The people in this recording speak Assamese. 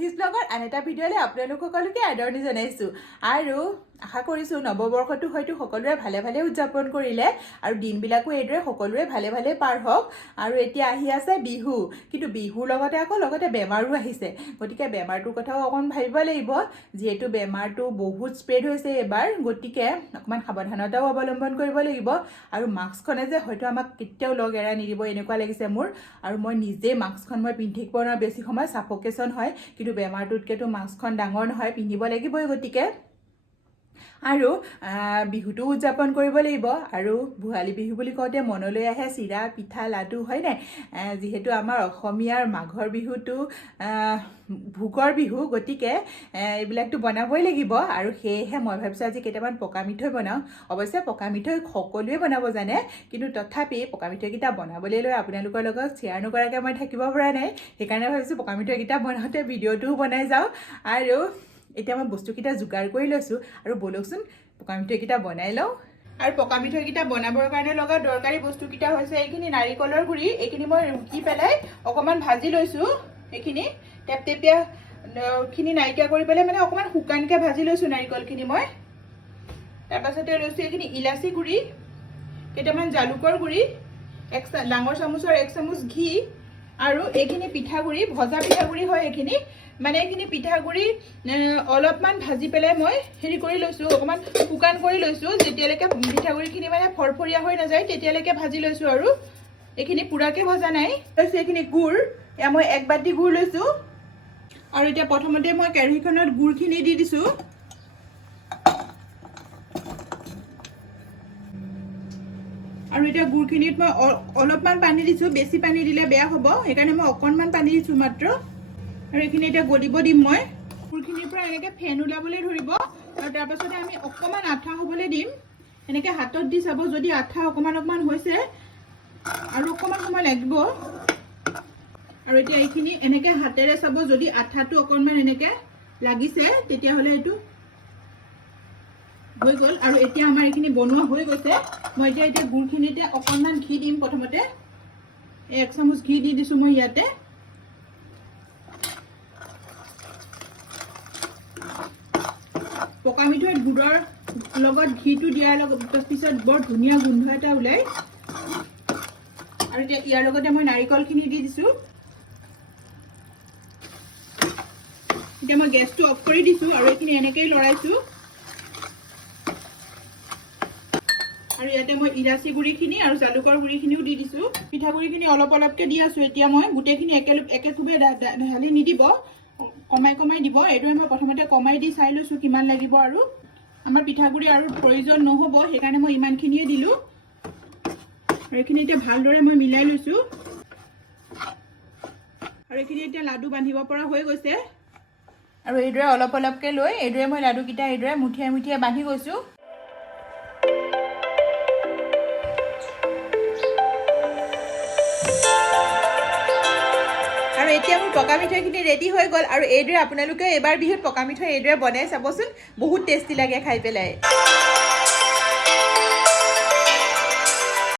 কুহিজ ব্লগৰ আন এটা ভিডিঅ'লৈ আপোনালোক সকলোকে আদৰণি জনাইছোঁ আৰু আশা কৰিছোঁ নৱবৰ্ষটো হয়তো সকলোৰে ভালে ভালে উদযাপন কৰিলে আৰু দিনবিলাকো এইদৰে সকলোৰে ভালে ভালে পাৰ হওক আৰু এতিয়া আহি আছে বিহু কিন্তু বিহুৰ লগতে বেমাৰো আহিছে গতিকে বেমাৰটোৰ কথাও অকণ ভাবিব লাগিব যিহেতু বেমাৰটো বহুত স্প্ৰেড হৈছে এবাৰ গতিকে অকমান সাৱধানতাও অৱলম্বন কৰিব লাগিব আৰু মাস্কখনে যে হয়তো আমাক কেতিয়াও লগ এৰা নিদিব এনেকুৱা লাগিছে মোৰ আৰু মই নিজে মাস্কখন মই পিন্ধি পোৱা নাই বেছি সময় সাফোকেশন হয় কিন্তু বেমাৰটোতকেতো মাস্কখন ডাঙৰ নহয় পিন্ধিব লাগিবই গতিকে আৰু বিহুটো উদযাপন কৰিব লাগিব আৰু ভুৱালী বিহু বুলি কওঁতে মনলৈ আহে চিৰা পিঠা লাডু হয় নাই যিহেতু আমাৰ অসমীয়াৰ মাঘৰ বিহুটো ভোগৰ বিহু গতিকে এইবিলাকটো বনাবই লাগিব আৰু সেয়েহে মই ভাবিছোঁ আজি কেইটামান পকা মিঠৈ বনাওঁ অৱশ্যে পকা মিঠৈ সকলোৱে বনাব জানে কিন্তু তথাপি পকা মিঠৈকেইটা বনাবলৈ লৈ আপোনালোকৰ লগত শ্বেয়াৰ নকৰাকৈ মই থাকিব পৰা নাই সেইকাৰণে ভাবিছোঁ পকা মিঠৈকেইটা বনাওঁতে ভিডিঅ'টোও বনাই যাওঁ আৰু এতিয়া মই বস্তুকেইটা যোগাৰ কৰি লৈছোঁ আৰু বলকচোন পকা মিঠৈকেইটা বনাই লওঁ আৰু পকা মিঠৈকেইটা বনাবৰ কাৰণে লগা দৰকাৰী বস্তুকেইটা হৈছে এইখিনি নাৰিকলৰ গুড়ি এইখিনি মই ৰুকি পেলাই অকণমান ভাজি লৈছোঁ এইখিনি টেপটেপীয়াখিনি নাইকিয়া কৰি পেলাই মানে অকণমান শুকানকৈ ভাজি লৈছোঁ নাৰিকলখিনি মই তাৰপাছতে লৈছোঁ এইখিনি ইলাচি গুড়ি কেইটামান জালুকৰ গুড়ি ডাঙৰ চামুচৰ 1 চামুচ ঘি আৰু এইখিনি পিঠাগুড়ি ভজা পিঠাগুড়ি হয় এইখিনি মানে এইখিনি পিঠাগুড়ি অলপমান ভাজি পেলাই মই হেৰি কৰি লৈছোঁ অকণমান শুকান কৰি লৈছোঁ যেতিয়ালৈকে পিঠাগুড়িখিনি মানে ফৰফৰীয়া হৈ নাযায় তেতিয়ালৈকে ভাজি লৈছোঁ আৰু এইখিনি পুৰাকৈ ভজা নাই লৈছোঁ এইখিনি গুড় এয়া মই 1 বাটি গুড় লৈছোঁ আৰু এতিয়া প্ৰথমতে মই কেৰাহীখনত গুড়খিনি দি দিছোঁ আৰু এতিয়া গুড়খিনিত মই অলপমান পানী দিছোঁ বেছি পানী দিলে বেয়া হ'ব সেইকাৰণে মই অকণমান পানী দিছোঁ মাত্ৰ আৰু এইখিনি এতিয়া গলিব দিম মই গুড়খিনিৰ পৰা এনেকৈ ফেন ওলাবলৈ ধৰিব আৰু তাৰপাছতে আমি অকণমান আঠা হ'বলৈ দিম এনেকৈ হাতত দি চাব যদি আঠা অকণমান হৈছে আৰু অকণমান সময় লাগিব আৰু এতিয়া এইখিনি এনেকৈ হাতেৰে চাব যদি আঠাটো অকণমান এনেকৈ লাগিছে তেতিয়াহ'লে এইটো হৈ গ'ল আৰু এতিয়া আমাৰ এইখিনি বনোৱা হৈ গৈছে মই এতিয়া গুড়খিনিতে অকণমান ঘি দিম প্ৰথমতে 1 চামুচ ঘি দি দিছোঁ মই ইয়াতে পকা মিঠৈত গুড়ৰ লগত ঘিটো দিয়াৰ পিছত বৰ ধুনীয়া গোন্ধ এটা ওলায় আৰু এতিয়া ইয়াৰ লগতে মই নাৰিকলখিনি দি দিছোঁ এতিয়া মই গেছটো অফ কৰি দিছোঁ আৰু এইখিনি এনেকৈয়ে লৰাইছোঁ আৰু ইয়াতে মই ইলাচি গুড়িখিনি আৰু জালুকৰ গুড়িখিনিও দি দিছোঁ পিঠাগুড়িখিনি অলপকৈ দি আছোঁ এতিয়া মই গোটেইখিনি একেথোপে ঢালি নিদিব কমাই দিব এইটোৱে মই প্ৰথমতে কমাই দি চাই লৈছোঁ কিমান লাগিব আৰু আমাৰ পিঠাগুড়ি আৰু প্ৰয়োজন নহ'ব সেইকাৰণে মই ইমানখিনিয়ে দিলোঁ আৰু এইখিনি এতিয়া ভালদৰে মই মিলাই লৈছোঁ আৰু এইখিনি এতিয়া লাডু বান্ধিব পৰা হৈ গৈছে আৰু এইদৰে অলপকৈ লৈ এইদৰে মই লাডুকেইটা এইদৰে মুঠিয়াই বান্ধি গৈছোঁ আৰু এতিয়া মোৰ পকা মিঠৈখিনি ৰেডি হৈ গ'ল আৰু এইদৰে আপোনালোকে এবাৰ বিহুত পকা মিঠৈ এইদৰে বনাই চাবচোন বহুত টেষ্টি লাগে খাই পেলাই